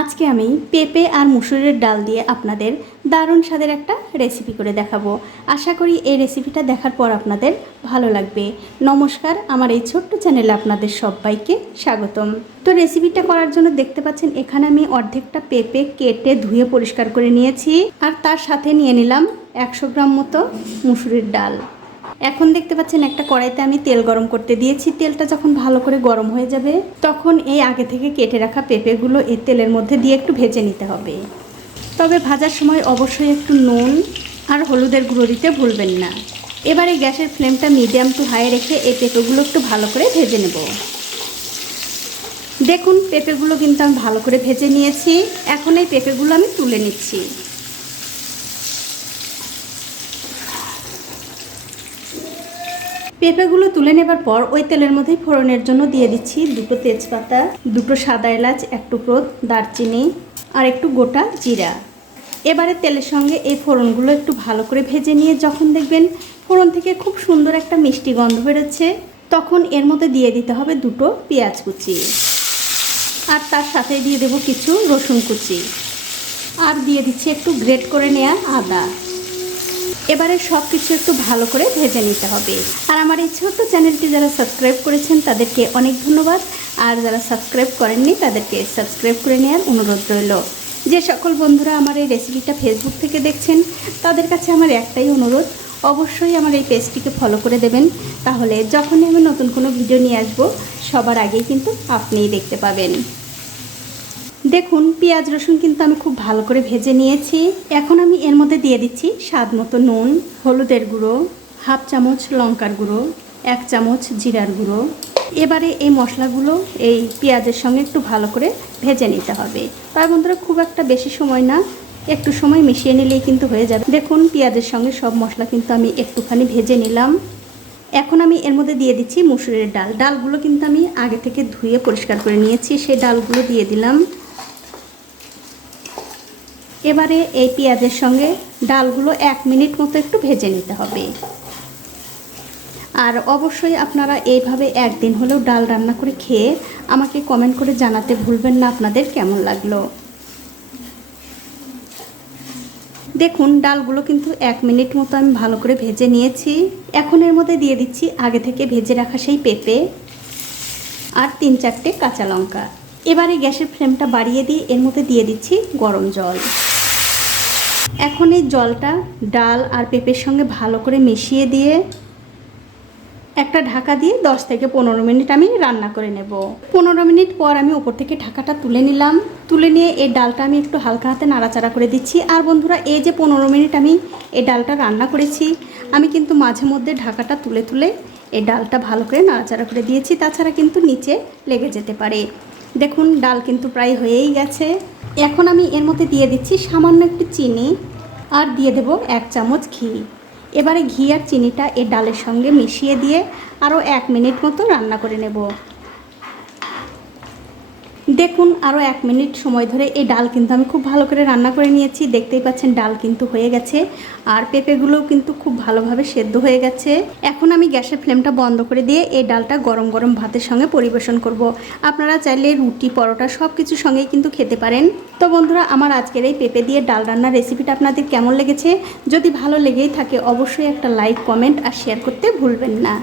আজকে আমি পেঁপে আর মুসুরের ডাল দিয়ে আপনাদের দারুণ স্বাদের একটা রেসিপি করে দেখাবো। আশা করি এই রেসিপিটা দেখার পর আপনাদের ভালো লাগবে। নমস্কার, আমার এই ছোট্ট চ্যানেলে আপনাদের সবাইকে স্বাগতম। তো রেসিপিটা করার জন্য দেখতে পাচ্ছেন, এখানে আমি অর্ধেকটা পেঁপে কেটে ধুয়ে পরিষ্কার করে নিয়েছি। আর তার সাথে নিয়ে নিলাম একশো গ্রাম মতো মুসুরির ডাল। এখন দেখতে পাচ্ছেন একটা কড়াইতে আমি তেল গরম করতে দিয়েছি। তেলটা যখন ভালো করে গরম হয়ে যাবে, তখন এই আগে থেকে কেটে রাখা পেঁপেগুলো এই তেলের মধ্যে দিয়ে একটু ভেজে নিতে হবে। তবে ভাজার সময় অবশ্যই একটু নুন আর হলুদের গুঁড়ো দিতে ভুলবেন না। এবারে গ্যাসের ফ্লেমটা মিডিয়াম টু হাই রেখে এই পেঁপেগুলো একটু ভালো করে ভেজে নেব। দেখুন, পেঁপেগুলো কিন্তু আমি ভালো করে ভেজে নিয়েছি। এখন এই পেঁপেগুলো আমি তুলে নিচ্ছি। পেঁপেগুলো তুলে নেবার পর ওই তেলের মধ্যেই ফোড়নের জন্য দিয়ে দিচ্ছি দুটো তেজপাতা, দুটো সাদা এলাচ, এক টুকরো দারচিনি আর একটু গোটা জিরা। এবারে তেলের সঙ্গে এই ফোড়নগুলো একটু ভালো করে ভেজে নিয়ে যখন দেখবেন ফোড়ন থেকে খুব সুন্দর একটা মিষ্টি গন্ধ বেরোচ্ছে, তখন এর মধ্যে দিয়ে দিতে হবে দুটো পেঁয়াজ কুচি। আর তার সাথে দিয়ে দেবো কিছু রসুন কুচি। আর দিয়ে দিচ্ছি একটু গ্রেট করে নেওয়া আদা। এবারে সব কিছু একটু ভালো করে ভেজে নিতে হবে। আর আমার এই ছোট্ট চ্যানেলটি যারা সাবস্ক্রাইব করেছেন তাদেরকে অনেক ধন্যবাদ। আর যারা সাবস্ক্রাইব করেননি তাদেরকে সাবস্ক্রাইব করে নেওয়ার অনুরোধ রইল। যে সকল বন্ধুরা আমার এই রেসিপিটা ফেসবুক থেকে দেখছেন, তাদের কাছে আমার একটাই অনুরোধ, অবশ্যই আমার এই পেজটিকে ফলো করে দেবেন। তাহলে যখনই আমি নতুন কোনো ভিডিও নিয়ে আসব, সবার আগেই কিন্তু আপনিই দেখতে পাবেন। দেখুন, পেঁয়াজ, রসুন কিন্তু আমি খুব ভালো করে ভেজে নিয়েছি। এখন আমি এর মধ্যে দিয়ে দিচ্ছি স্বাদ মতো নুন, হলুদের গুঁড়ো, হাফ চামচ লঙ্কার গুঁড়ো, এক চামচ জিরার গুঁড়ো। এবারে এই মশলাগুলো এই পেঁয়াজের সঙ্গে একটু ভালো করে ভেজে নিতে হবে। তাই বন্ধুরা, খুব একটা বেশি সময় না, একটু সময় মিশিয়ে নিলেই কিন্তু হয়ে যাবে। দেখুন, পেঁয়াজের সঙ্গে সব মশলা কিন্তু আমি একটুখানি ভেজে নিলাম। এখন আমি এর মধ্যে দিয়ে দিচ্ছি মুসুরের ডাল। ডালগুলো কিন্তু আমি আগে থেকে ধুয়ে পরিষ্কার করে নিয়েছি। সেই ডালগুলো দিয়ে দিলাম। এবারে এই পেঁয়াজের সঙ্গে ডালগুলো এক মিনিট মতো একটু ভেজে নিতে হবে। আর অবশ্যই আপনারা এইভাবে একদিন হলেও ডাল রান্না করে খেয়ে আমাকে কমেন্ট করে জানাতে ভুলবেন না আপনাদের কেমন লাগল। দেখুন, ডালগুলো কিন্তু এক মিনিট মতো আমি ভালো করে ভেজে নিয়েছি। এখন এর মধ্যে দিয়ে দিচ্ছি আগে থেকে ভেজে রাখা সেই পেঁপে আর তিন চারটে কাঁচা লঙ্কা। এবারে গ্যাসের ফ্লেমটা বাড়িয়ে দিয়ে এর মধ্যে দিয়ে দিচ্ছি গরম জল। এখন এই জলটা ডাল আর পেঁপের সঙ্গে ভালো করে মিশিয়ে দিয়ে একটা ঢাকা দিয়ে 10 থেকে পনেরো মিনিট আমি রান্না করে নেব। পনেরো মিনিট পর আমি ওপর থেকে ঢাকাটা তুলে নিলাম। তুলে নিয়ে এই ডালটা আমি একটু হালকা হাতে নাড়াচাড়া করে দিচ্ছি। আর বন্ধুরা, এই যে পনেরো মিনিট আমি এই ডালটা রান্না করেছি, আমি কিন্তু মাঝে মধ্যে ঢাকাটা তুলে তুলে এই ডালটা ভালো করে নাড়াচাড়া করে দিয়েছি। তাছাড়া কিন্তু নিচে লেগে যেতে পারে। দেখুন, ডাল কিন্তু প্রায় হয়েই গেছে। এখন আমি এর মধ্যে দিয়ে দিচ্ছি সামান্য একটু চিনি আর দিয়ে দেব এক চামচ ঘি। এবারে ঘি আর চিনিটা এ ডালের সঙ্গে মিশিয়ে দিয়ে আরও এক মিনিট মতো রান্না করে নেব। দেখুন আরও এক মিনিট সময় ধরে এই ডাল কিন্তু আমি খুব ভালো করে রান্না করে নিয়েছি। দেখতেই পাচ্ছেন ডাল কিন্তু হয়ে গেছে। আর পেঁপেগুলোও কিন্তু খুব ভালোভাবে সেদ্ধ হয়ে গেছে। এখন আমি গ্যাসের ফ্লেমটা বন্ধ করে দিয়ে এই ডালটা গরম গরম ভাতের সঙ্গে পরিবেশন করব। আপনারা চাইলে রুটি, পরোটা সব কিছুর সঙ্গেই কিন্তু খেতে পারেন। তো বন্ধুরা, আমার আজকের এই পেঁপে দিয়ে ডাল রান্নার রেসিপিটা আপনাদের কেমন লেগেছে? যদি ভালো লেগেই থাকে, অবশ্যই একটা লাইক, কমেন্ট আর শেয়ার করতে ভুলবেন না।